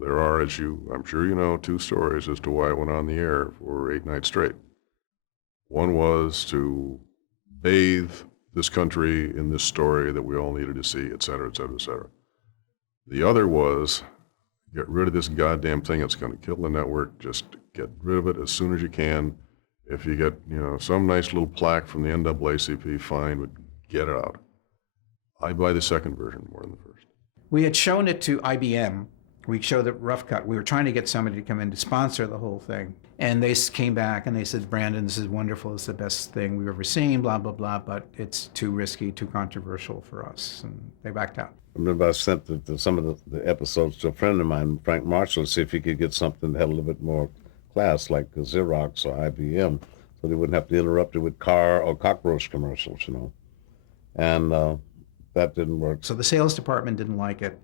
There are, I'm sure you know, two stories as to why it went on the air for 8 nights straight. One was to bathe this country in this story that we all needed to see, et cetera, et cetera, et cetera. The other was get rid of this goddamn thing. It's going to kill the network. Just get rid of it as soon as you can. If you get, some nice little plaque from the NAACP, fine, but get it out. I buy the second version more than the first. We had shown it to IBM. We showed the rough cut. We were trying to get somebody to come in to sponsor the whole thing. And they came back and they said, Brandon, this is wonderful. It's the best thing we've ever seen, blah, blah, blah, but it's too risky, too controversial for us. And they backed out. I remember I sent some of the episodes to a friend of mine, Frank Marshall, to see if he could get something that had a little bit more class, like Xerox or IBM, so they wouldn't have to interrupt it with car or cockroach commercials, And that didn't work. So the sales department didn't like it.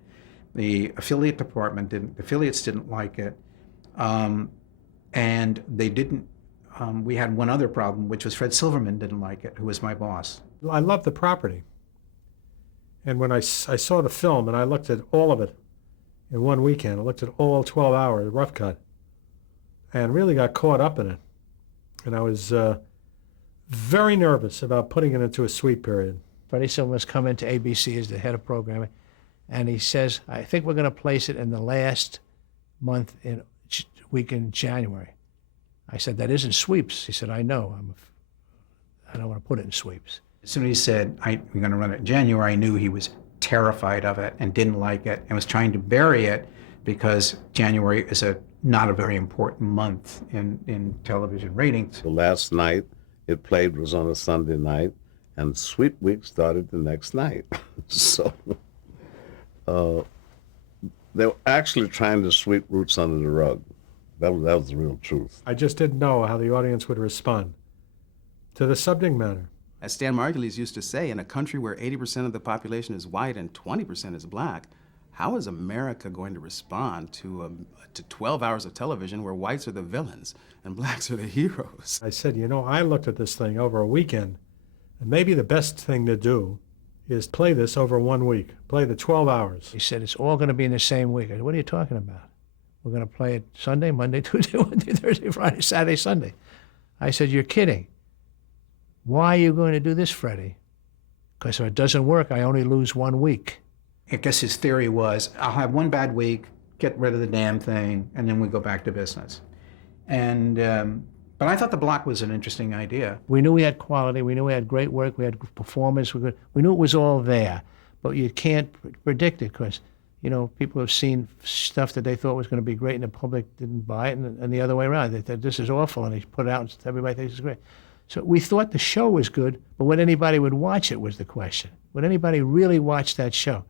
The affiliate department didn't, affiliates didn't like it. And they didn't, we had one other problem, which was Fred Silverman didn't like it, who was my boss. I love the property. And when I saw the film and I looked at all of it in one weekend, I looked at all 12 hours, rough cut, and really got caught up in it. And I was very nervous about putting it into a sweep period. Freddie Silverman's come into ABC as the head of programming, and he says, I think we're going to place it in the last week in January. I said, that isn't sweeps. He said, I know. I don't want to put it in sweeps. As soon as he said, we're going to run it in January, I knew he was terrified of it and didn't like it and was trying to bury it because January is not a very important month in television ratings. The last night it played was on a Sunday night, and Sweep Week started the next night. So they were actually trying to sweep Roots under the rug. That was the real truth. I just didn't know how the audience would respond to the subject matter. As Stan Margulies used to say, in a country where 80% of the population is white and 20% is black, how is America going to respond to 12 hours of television where whites are the villains and blacks are the heroes? I said, I looked at this thing over a weekend, and maybe the best thing to do is play this over 1 week, play the 12 hours. He said, it's all going to be in the same week. I said, what are you talking about? We're going to play it Sunday, Monday, Tuesday, Wednesday, Thursday, Friday, Saturday, Sunday. I said, you're kidding. Why are you going to do this, Freddie? Because if it doesn't work, I only lose 1 week. I guess his theory was, I'll have one bad week, get rid of the damn thing, and then we go back to business. And but I thought the block was an interesting idea. We knew we had quality. We knew we had great work. We had performance. We knew it was all there. But you can't predict it because, people have seen stuff that they thought was going to be great and the public didn't buy it, and the other way around. They thought, this is awful, and they put it out and everybody thinks it's great. So we thought the show was good, but whether anybody would watch it was the question. Would anybody really watch that show?